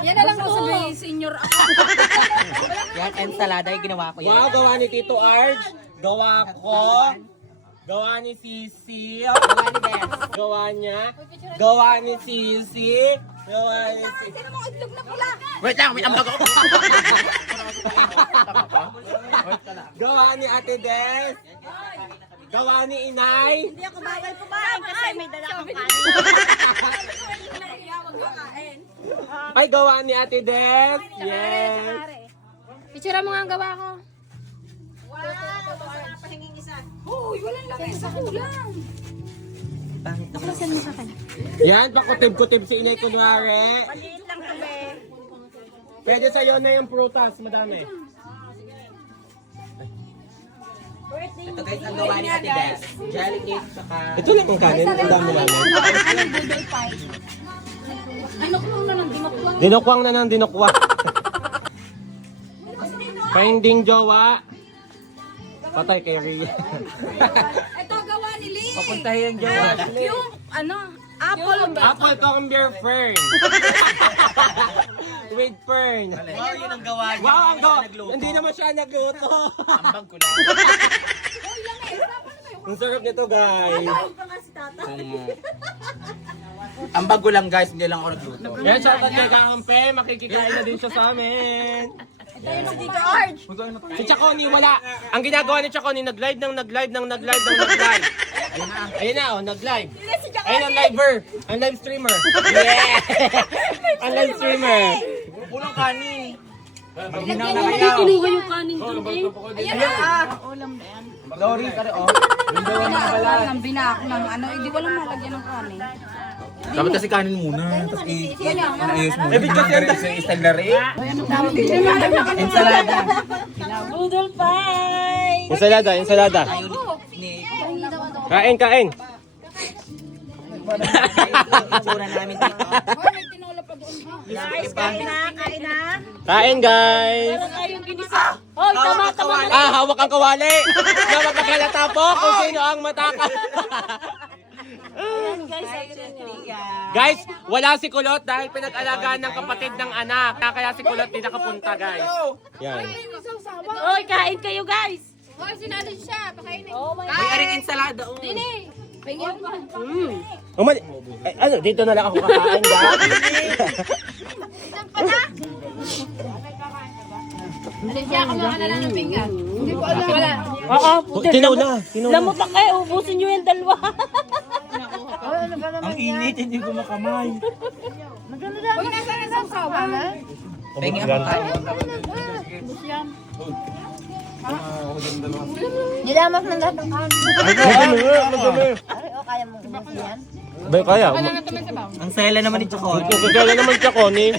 Yan na lang ko sabihin, senior ako. Yan, ensalada yung ginawa ko yan. Wow, gawa ni Tito Arj. Gawa ko. Gawa ni Sisi. Gawa ni Beth. Gawa niya. Gawa ni Sisi. Gawa ni Sisi. Sino mong itlog na pula? Wait lang, may ambag ako. Gawa ni Ate Des. Gawa ni Inay. Hindi ako bawal kumain kasi may dala kang kanin. Ay, gawa ni Ate Des. Yes. Picture mo nga ang gawa ko. Hoy, walang lamay sa kulang. Naklasan mo sa akin. Yan, pakutib-kutib si Inay kunwari. Maliit lang kami. Pwede sa'yo na yung prutas, madami. Ito guys, ang gawa ni Ate Beth. Jelly cake, saka... Ito lang ang kanin, ang dami lang. Ano kung na lang, dinukwang. Dinukwang na ng dinukwang. Finding jowa. Patay kay Rhea. Ito gawa ni Lee. Papuntahin yung jowa. Yung ano, apple. Apple Camembert Fern. With Fern. Wow, yun ang gawa niya. Wow, ang hindi naman siya nagluto. Ambag ko lang. Ang sarap nito, guys. Ambag ko lang guys, hindi lang ako nagluto. Yan, shoutout kay Kakampe. Makikikain na din siya sa amin. Dito, Arch. Si Chaconi, wala. Ang ginagawa ni Chaconi, nag-live. Ayun na, oh, nag-live. Ayun ang liver. Ang live streamer. Yeah! Ang live streamer. Pulang kanin. Kinuha yung kanin doon eh. Ayan na. Ulam na yan. Sorry, kare oh. Walang binak ng ano, hindi walang malagyan ng kanin. Dapat kasi kanin muna. Tapos inaayos mo. Ebit kasi ang Sa istaglari. Ensalada. Noodle pie. Ensalada. Kain. Itsura namin dito. May tinola pa doon. Guys, kain na. Kain, guys. Tayong ginisa. Hoy, tama. Hawak ang kawali. Na magkakalata po kung sino ang mataka. Guys, wala si Kulot dahil pinag-alagaan ng kapatid ng anak. Kaya si Kulot di nakapunta, guys. Yan. Hoy, kain kayo guys. Hoy, sinali siya. Pakainin. Oh my May aring ensalada. Oh. Dini. Pingin mo. Umali. Ano, dito na lang ako kakain, guys. Isang pala. Alicia, kumuha na lang ng pinggan. Hindi ko alam. Oo, tinaw Lamot pa kayo, ubusin nyo yung dalawa. Ang init, hindi ko makamay. Huwag nasa rin sa sawa. Pengi ako tayo. Nilamak na lahat ng kanin. Madami. O, kaya mo ubusin yan? Kaya. Ang sela naman ni Chacon. Kaya naman Chaconi.